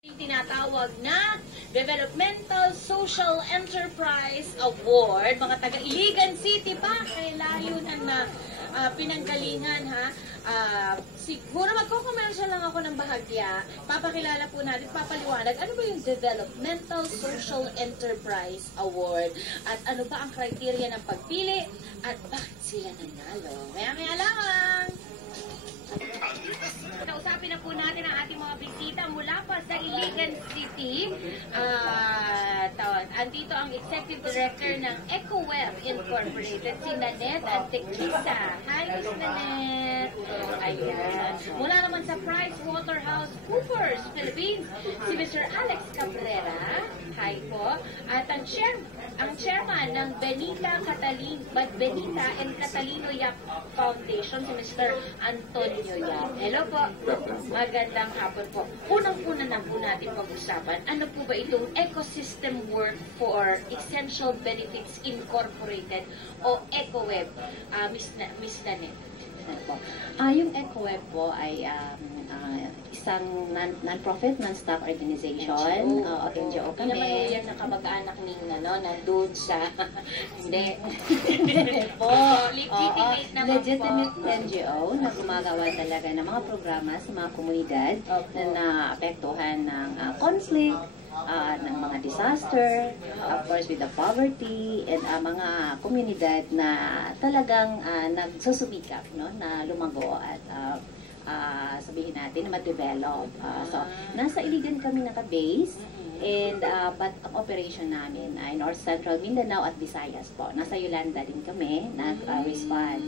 Yung tinatawag na Developmental Social Enterprise Award, mga taga-Iligan City pa, kay layunan na pinanggalingan ha. Siguro magko-commercial lang ako ng bahagya. Papakilala po natin, papaliwanag, ano ba yung Developmental Social Enterprise Award? At ano ba ang criteria ng pagpili? At bakit sila nanalo? Maya-maya lamang! Kausapin na po natin ang ating mga bisita mula pa sa Iligan City. Andito ang Executive Director ng EcoWeb Incorporated, si Nanette Antequisa. Hi, Miss Nanette. Ayan. Mula naman sa PricewaterhouseCoopers Philippines, si Mr. Alex Cabrera. Hi po. At ang chairman ng Benita and Catalino Yap Foundation, si Mr. Antonio Yap. Hello po. Magandang hapon po. Unang-una na po natin pag-usapan, ano po ba itong Ecosystem Work for Essential Benefits Incorporated o EcoWeb? Miss Nanette. Yung EcoWeb po ay isang non-profit, non-staff organization. NGO kami. Hindi naman yan nakamag-anak ni nandun sa... Hindi. po. Legitimate naman legitimate po. NGO na gumagawa talaga ng mga programa sa mga komunidad na naapektuhan ng conflict, ng mga disaster, of course with the poverty, and mga komunidad na talagang nagsusumikap, no, na lumago at sabihin natin na ma-develop. So, nasa Iligan kami naka-base, and but ang operation namin ay North Central Mindanao at Visayas po. Nasa Yolanda din kami nag-respond.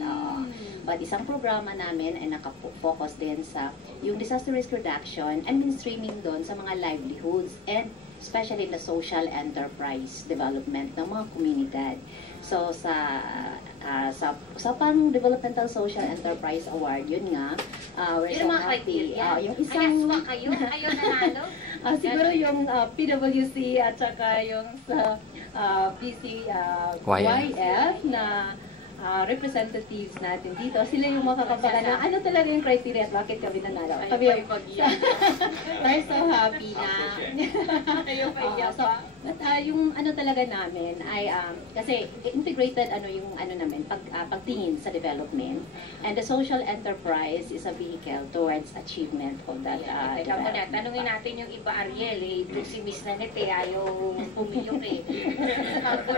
But isang programa namin ay nakafocus din sa yung disaster risk reduction and mainstreaming doon sa mga livelihoods and especially the social enterprise development ng mga komunidad. So sa pang Developmental Social Enterprise Award, yun nga, we're so happy. Yung isang kayo nanalo? siguro yung PWC at saka yung sa PCYF na representatives natin dito, sila yung makakabaga na ano talaga yung criteria at bakit kami nanalo. Kami we're so happy na. Yung ano talaga namin ay kasi integrated yung namin pagtingin sa development, and the social enterprise is a vehicle towards achievement of that development. Tanungin natin yung iba, Ariel, ito si Miss Nanette, ayaw pumiyok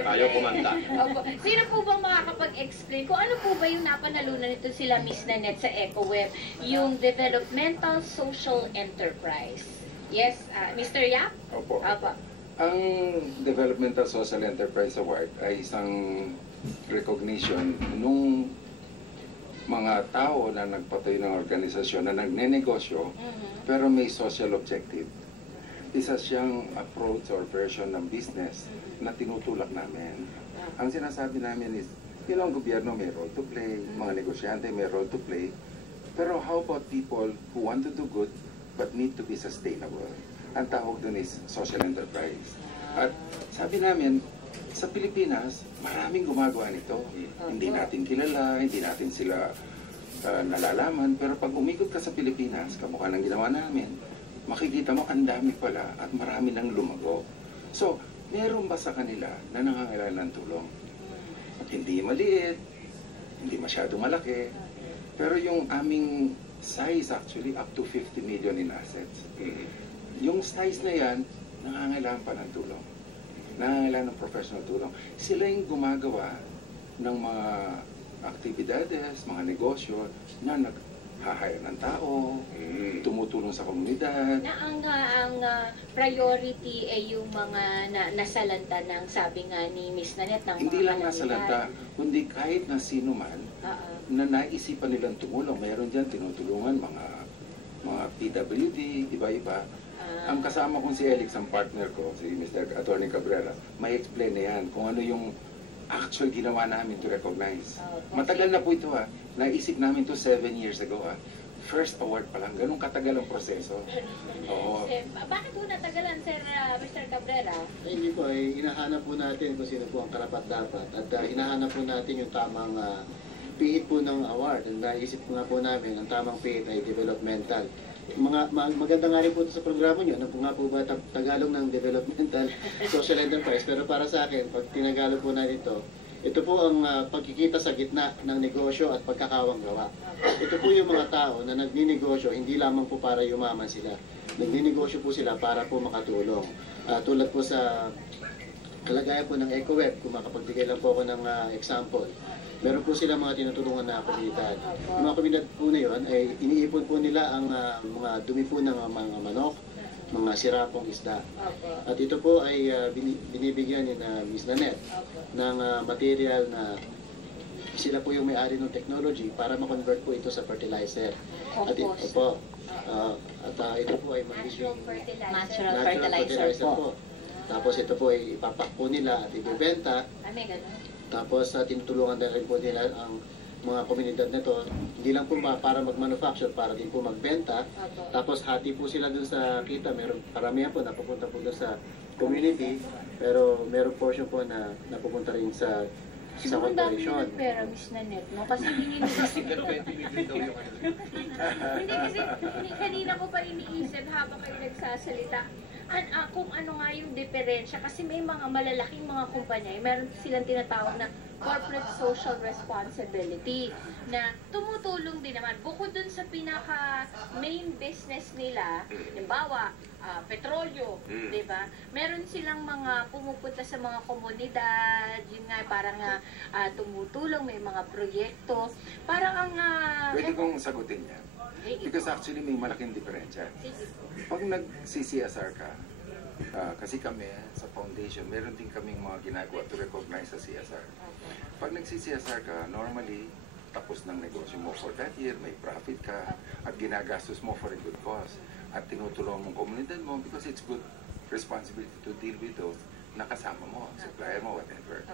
Ayaw kumanta. Sino po bang makakapag-explain kung ano po ba yung napanalunan nito sila Miss Nanette sa EcoWeb, yung Developmental Social Enterprise? Yes, Mr. Yap? Opo. Opo. Ang Developmental Social Enterprise Award ay isang recognition nung mga tao na nagpatayo ng organisasyon na nagnenegosyo pero may social objective. Isa siyang approach or version ng business na tinutulak namin. Ang sinasabi namin is, ang gobyerno may role to play, mga negosyante may role to play, pero how about people who want to do good but need to be sustainable? Ang tawag doon is social enterprise. At sabi namin, sa Pilipinas, maraming gumagawa nito. Hindi natin kilala, hindi natin sila nalalaman, pero pag umikot ka sa Pilipinas, kamukha ng ginawa namin, makikita mo ang dami pala at marami nang lumago. So, meron ba sa kanila na nangangailangan ng tulong? At hindi maliit, hindi masyado malaki, pero yung aming size actually up to 50 million in assets. Yung size na yan, nangangailangan pa ng tulong. Nangangailangan ng professional tulong. Sila yung gumagawa ng mga aktibidades, mga negosyo na nag-hire ng tao, tumutulong sa komunidad. Na ang priority ay yung mga nasalanta ng sabi nga ni Miss Nanette ng Hindi mga lang nasalanta, kundi kahit na sino man na naisipan nilang tumulong. Mayroon dyan tinutulungan mga PWD, iba-iba. Ang kasama kong si Alex, ang partner ko, si Mr. Attorney Cabrera, may explain na yan kung ano yung actual ginawa namin to recognize. Matagal na po ito Naisip namin to 7 years ago First award pa lang, ganun katagal ang proseso. Oo. Bakit po natagalan, Sir Mr. Cabrera? Hindi po, hinahanap po natin kung sino po ang karapat-dapat at hinahanap po natin yung tamang piit po ng award. Naisip po nga po namin, ang tamang piit ay developmental. Maganda nga rin po ito sa programa nyo. Ano po nga po ba Tagalog ng Developmental Social Enterprise? Pero para sa akin, pag tinagalog po natin ito po ang pagkikita sa gitna ng negosyo at pagkakawang gawa. Ito po yung mga tao na nagninegosyo, hindi lamang po para yumaman sila. Nagninegosyo po sila para po makatulong. Tulad po sa kalagayan po ng EcoWeb, kung makapagbigay lang po ako ng example. Meron po sila mga tinutulungan na komunidad. Yung mga komunidad po na yun, ay iniipon po nila ang mga dumi po ng mga manok, mga sirapong isda. At ito po ay binibigyan ni na Ms. Nanette ng material na sila po yung may-ari ng technology para ma-convert po ito sa fertilizer. At ito po, ito po ay magiging Natural fertilizer po. Tapos ito po ay ipapak po nila at ibebenta. Tapos tinutulungan na rin po nila ang mga komunidad nito, hindi lang po para mag-manufacture, para din po magbenta. Tapos hati po sila dun sa kita, meron karamihan po napupunta po dun sa community, pero meron portion po na napupunta rin sa Siguro ang dami corporation. ng pera, Miss Nanette, no? Kasi iniisip ko. Hindi kasi, kanina ko pa iniisip habang kayo nagsasalita, kung ano nga yung diferensya. Kasi may mga malalaking mga kumpanya, meron silang tinatawag na corporate social responsibility na tumutulong din naman. Bukod dun sa pinaka main business nila, halimbawa, petrolyo, di ba? Meron silang mga pumupunta sa mga komunidad, yun nga, parang tumutulong, may mga proyekto. Parang ang... Pwede kong sagutin yan. Because actually may malaking diferensya. Pag nag-CCSR ka, kasi kami sa foundation, meron din kaming mga ginagawa to recognize sa CSR. Pag nag-CCSR ka, normally, tapos ng negosyo mo for that year, may profit ka, at ginagastos mo for a good cause, at tinutulong mong komunidad mo because it's good responsibility to deal with those nakasama mo, supplier mo, whatever.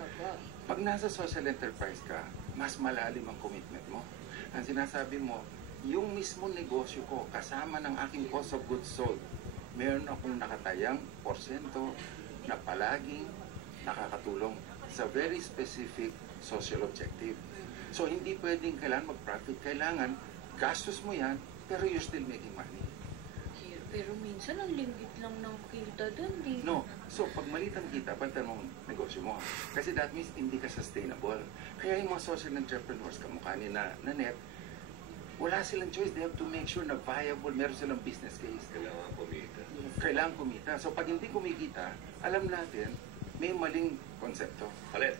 Pag nasa social enterprise ka, mas malalim ang commitment mo. Ang sinasabi mo, yung mismo negosyo ko, kasama ng aking cost of goods sold, meron akong nakatayang porsyento na palaging nakakatulong sa very specific social objective. So, hindi pwedeng kailangan mag-profit. Kailangan, gastos mo yan, pero you're still making money. Pero minsan, ang linggit lang ng kita doon, di ba? No. So, pag maliit ang kita, pantan mong negosyo mo. Kasi that means hindi ka sustainable. Kaya yung mga social entrepreneurs, kamukha ni Nanette, wala silang choice. They have to make sure na viable, meron silang business case. Kailangan kumita. Kailangan kumita. So, pag hindi kumikita, alam natin, may maling konsepto. Palit.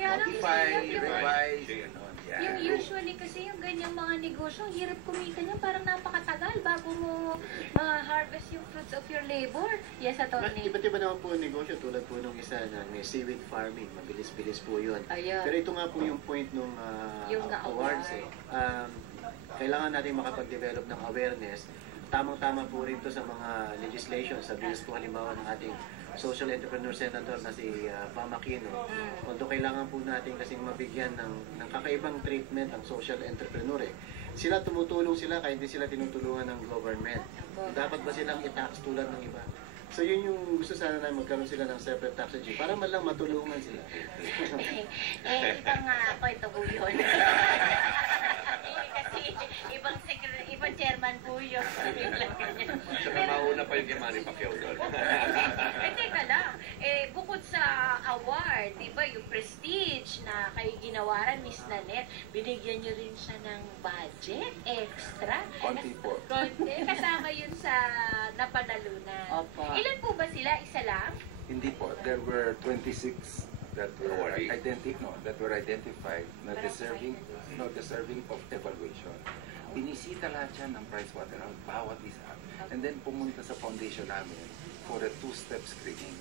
Kaya lang, Modify, yung revise, Sige. gano'n. Yung usually kasi yung ganyang mga negosyo, ang hirap kumita niya, parang napakatagal bago mo ma-harvest yung fruits of your labor. Yes, attorney. Iba't iba naman po ang negosyo, tulad po nung isa na may seaweed farming, mabilis-bilis po yun. Ayun. Pero ito nga po yung point nung Yung awards. Kailangan natin makapag-develop ng awareness. Tamang-tama po rin to sa mga legislation, sa bills po halimbawa ng ating social entrepreneur senator na si Pam Aquino. Although kailangan po natin kasing mabigyan ng kakaibang treatment ang social entrepreneur Sila tumutulong sila kahit hindi sila tinutulungan ng government. Dapat ba silang i-tax tulad ng iba? So yun yung gusto sana na magkaroon sila ng separate tax regime para man lang matulungan sila. Ibang kwento po yun. Kasi ibang chairman po yun. Saka mauna pa yung kay Manny Pacquiao doon. Teka lang. Bukod sa award, di ba, yung prestige na kay ginawaran, Miss Nanette, binigyan nyo rin siya ng budget extra. Konti po. Konti. Kasama yun sa napanalunan. Opo. Ilan po ba sila? Isa lang? Hindi po. There were 26 that were Awardee. identified na deserving of evaluation. Binisita lahat yan ng Pricewaterhouse, bawat isa. And then pumunta sa foundation namin for a two-step screening.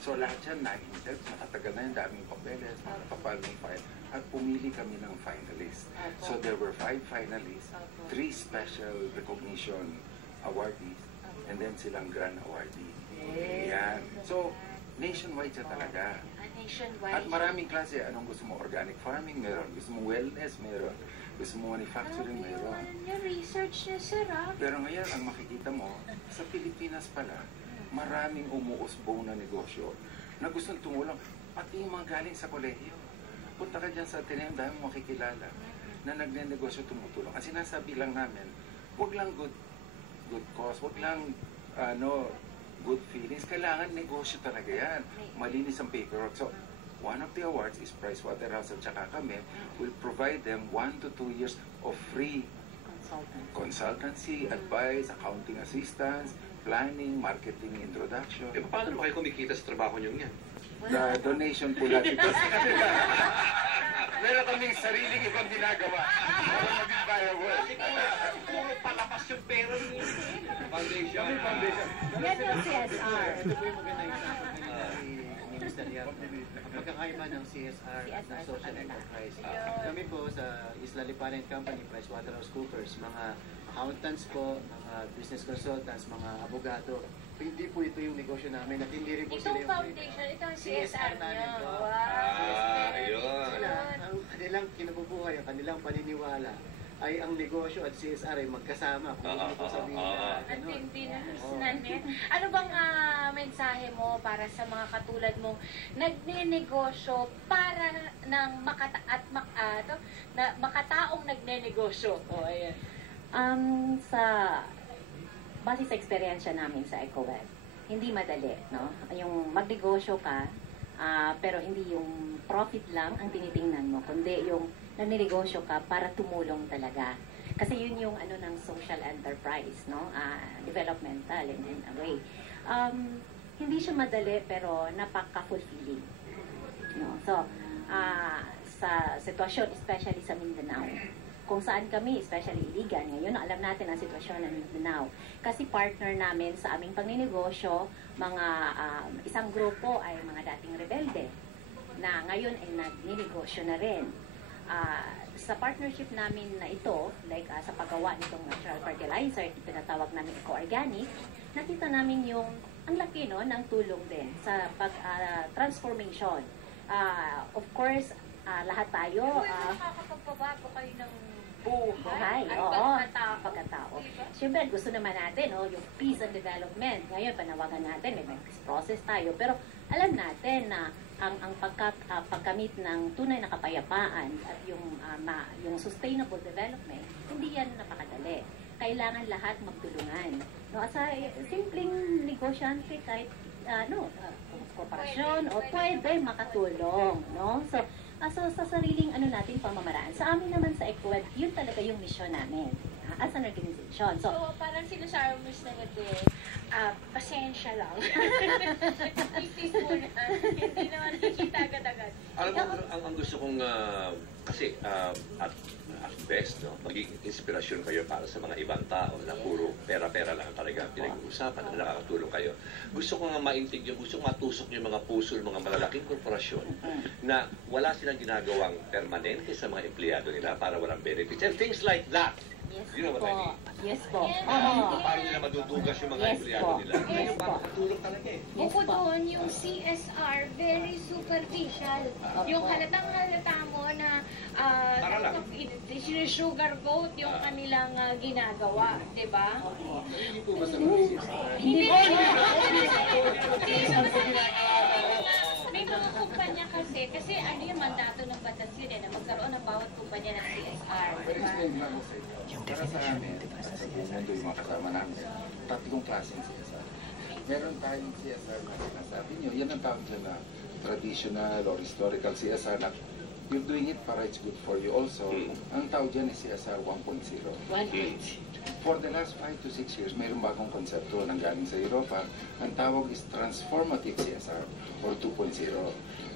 So lahat yan na-interview, nakatagal na yung daming papeles, makapapal ng file, at pumili kami ng finalists. So there were 5 finalists, 3 special recognition awardees, and then silang grand awardee. Yan. So, nationwide siya talaga. Nationwide. At maraming klase. Anong gusto mo? Organic farming meron. Gusto mo wellness meron. Gusto mo manufacturing meron. Yung research niya, sir, Pero ngayon, ang makikita mo, sa Pilipinas pala, maraming umuusbong na negosyo na gustong tumulong. Pati yung mga galing sa kolehiyo. Punta ka dyan sa Ateneo, dahil mo makikilala na nagne-negosyo tumutulong. Ang sinasabi lang namin, Wag lang good cause, wag lang good feelings. Kailangan negosyo talaga yan. Malinis ang paperwork. So, one of the awards is Pricewaterhouse at saka kami will provide them 1 to 2 years of free consultancy, advice, accounting assistance, planning, marketing, introduction. Eh, paano mo kayo kumikita sa trabaho nyo yan? The donation po natin. Meron kaming sariling ibang ginagawa. Para maging viable. Puro palapas yung pera niyo. Foundation. Yan yung CSR. Ito po yung magandang example ni Mr. Yap. Magkakaiba ng CSR at ng social enterprise. Kami po sa Isla Lipanen Company, PricewaterhouseCoopers, mga accountants po, mga business consultants, mga abogado. Hindi po ito yung negosyo namin at hindi rin po Itong sila yung foundation, ito ang CSR namin nyo. po. Ayun. Sila, ang kanilang kinabubuhay, ang kanilang paniniwala ay ang negosyo at CSR ay magkasama. Kung hindi po sabihin na Ang ganun. tindi na Nanet. Ano bang mensahe mo para sa mga katulad mong nagnenegosyo para ng makataong nagnenegosyo? O, ayan. Sa base sa eksperyensya namin sa EcoWeb, hindi madali, no? Yung magnegosyo ka, pero hindi yung profit lang ang tinitingnan mo, kundi yung nagnegosyo ka para tumulong talaga. Kasi yun yung ng social enterprise, no? Developmental in a way. Hindi siya madali pero napaka-fulfilling. No? So, sa sitwasyon, especially sa Mindanao, kung saan kami, especially Iligan, ngayon alam natin ang sitwasyon ng Mindanao. Kasi partner namin sa aming pagninegosyo, mga isang grupo ay mga dating rebelde na ngayon ay nagninegosyo na rin. Sa partnership namin na ito, like sa paggawa nitong natural fertilizer, tinatawag namin eco-organic, nakita namin yung ang laki ng tulong din sa pag-transformation. Of course, lahat tayo Nakakapagpabago kayo ng buhay at oo, pagkatao. Diba? Siyempre, gusto naman natin yung peace and development. Ngayon, panawagan natin, may peace process tayo. Pero alam natin na ang pagkamit ng tunay na kapayapaan at yung sustainable development, hindi yan napakadali. Kailangan lahat magtulungan. No, sa simpleng negosyante, kahit korporasyon o pwede makatulong, no? So sa sariling natin pamamaraan. Sa amin naman sa EcoWeb, yun talaga yung mission namin as an organization. So Parang sinasabi mo na pasensya lang. Isis muna. Hindi naman nakikita agad-agad. Alam mo, ang gusto kong, kasi at best, no, maging inspirasyon kayo para sa mga ibang tao na puro pera-pera lang talaga pinag-uusapan na nakakatulong kayo. Gusto ko nga maintindihan, gusto ko matusok yung mga puso ng mga malalaking korporasyon na wala silang ginagawang permanente sa mga empleyado nila para walang benefits and things like that. yes You know what I mean? Yes po. Paano nila madudugas yung mga Yes empleyado po. nila? Yes Yung po. makakatulong talaga eh. Yes Bukod po. doon, yung CSR, very superficial. Yung halata mo na sugarcoat yung kanilang ginagawa, di ba? Hindi po ba sa mga CSR? Hindi may mga kumpanya kasi yung mandato ng batas yun na magkaroon ng bawat kumpanya ng CSR. Pero explain lang sa inyo. Para sa amin, at sa buong mundo yung mga kasama namin, tatlong klaseng CSR. Meron tayong CSR na sinasabi nyo, yan ang tawag dyan na traditional or historical CSR na you're doing it para it's good for you also. Ang tawag dyan is CSR 1.0. For the last 5 to 6 years, mayroong bagong konsepto nang galing sa Europa. Ang tawag is transformative CSR or 2.0.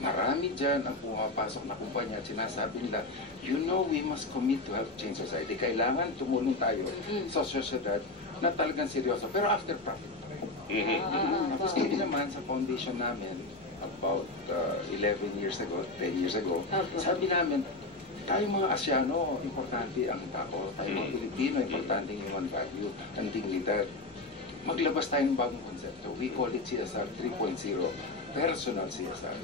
Marami dyan ang pumapasok na kumpanya at sinasabi nila, we must commit to help change society. Kailangan tumulong tayo sa sosyedad na talagang seryoso. Pero after profit. Tapos hindi naman sa foundation namin, about 11 years ago, 10 years ago, sabi namin, tayong mga Asyano, importante ang tao. Tayong mga Pilipino, importante yung human value and dignidad. Maglabas tayo ng bagong konsepto. We call it CSR 3.0, personal CSR.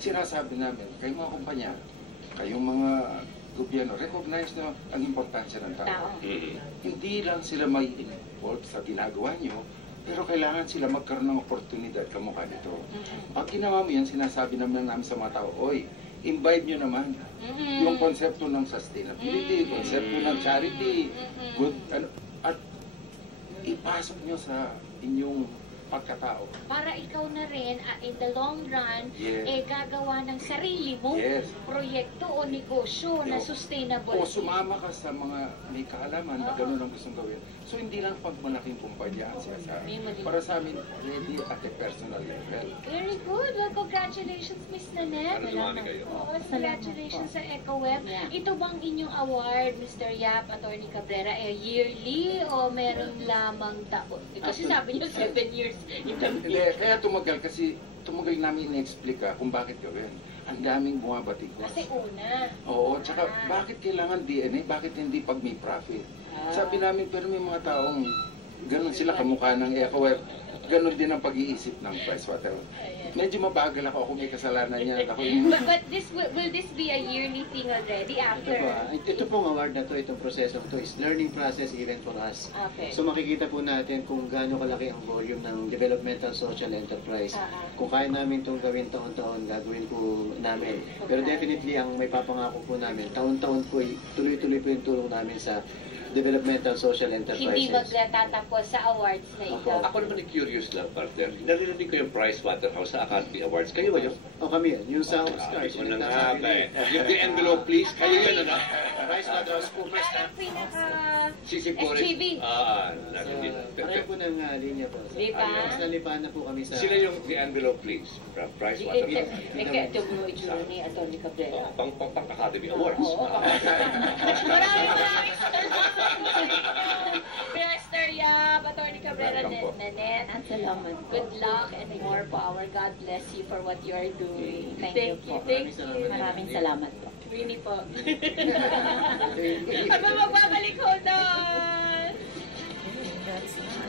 Sinasabi namin, kayong mga kumpanya, kayong mga gobyerno, recognize nyo ang importansya ng tao. Hindi lang sila may involved sa ginagawa nyo, pero kailangan sila magkaroon ng oportunidad kamukha nito. Pag ginawa mo yan, sinasabi naman namin sa mga tao, oy, imbibe nyo naman yung konsepto ng sustainability, konsepto ng charity, good, at ipasok nyo sa inyong pagkatao. Para ikaw na rin, in the long run, Yes. gagawa ng sarili mong Yes. proyekto o negosyo na sustainable. O sumama ka sa mga may kaalaman na gano'n ang gustong gawin. So hindi lang pag malaking kumpanya ang sinasabi. Para sa amin, ready at a personal level. Very good. Well, congratulations, Miss Nanette. Ano dumami kayo? Oo, congratulations sa EcoWeb. Yeah. Ito bang inyong award, Mr. Yap, Attorney Cabrera, yearly o meron lamang taon? Kasi sabi niyo 7 years. Hindi, kaya tumagal kasi tumagal namin in-explica kung bakit gawin. Ang daming bumabatikos. Kasi una. Oo, tsaka bakit kailangan DNA? Bakit hindi pag may profit? Sabi namin, pero may mga taong ganun sila kamukha ng EcoWeb. Ganun din ang pag-iisip ng Pricewaterhouse. Medyo mabagal ako may kasalanan niya. Ako yung... But this will this be a yearly thing already after? Ito pong award na to, itong proseso to is learning process even for us. Okay. So makikita po natin kung gaano kalaki ang volume ng developmental social enterprise. Kung kaya namin itong gawin taon-taon, gagawin po namin. Pero definitely ang may papangako po namin, taon-taon po, tuloy-tuloy po yung tulong namin sa developmental social Hindi enterprises. magtatapos sa awards na ito. Ako naman curious lang, partner. Narinig ko yung Pricewaterhouse sa Academy Awards. Kayo ba yun? O kami yun, yung sa Oscars. Ano nga ba eh. Yung the envelope, please. Kayo yun, ano? Pricewaterhouse Coopers na. Parang pinaka Sisipuri. SGB. Pareho po ng linya po. Lipa. Mas nalipan na po kami sa... Sila yung the envelope, please. From Pricewaterhouse. Kaya ito mo itsura ni Atty. Cabrera. Pang Academy Awards. Oo. Maraming Mr. Yap, Atty. Cabrera, Welcome po. Nanette. At salamat po. Good luck and more power. God bless you for what you are doing. Thank you po. Thank you. Maraming salamat po. Winnie po. Ano magbabalik ho doon?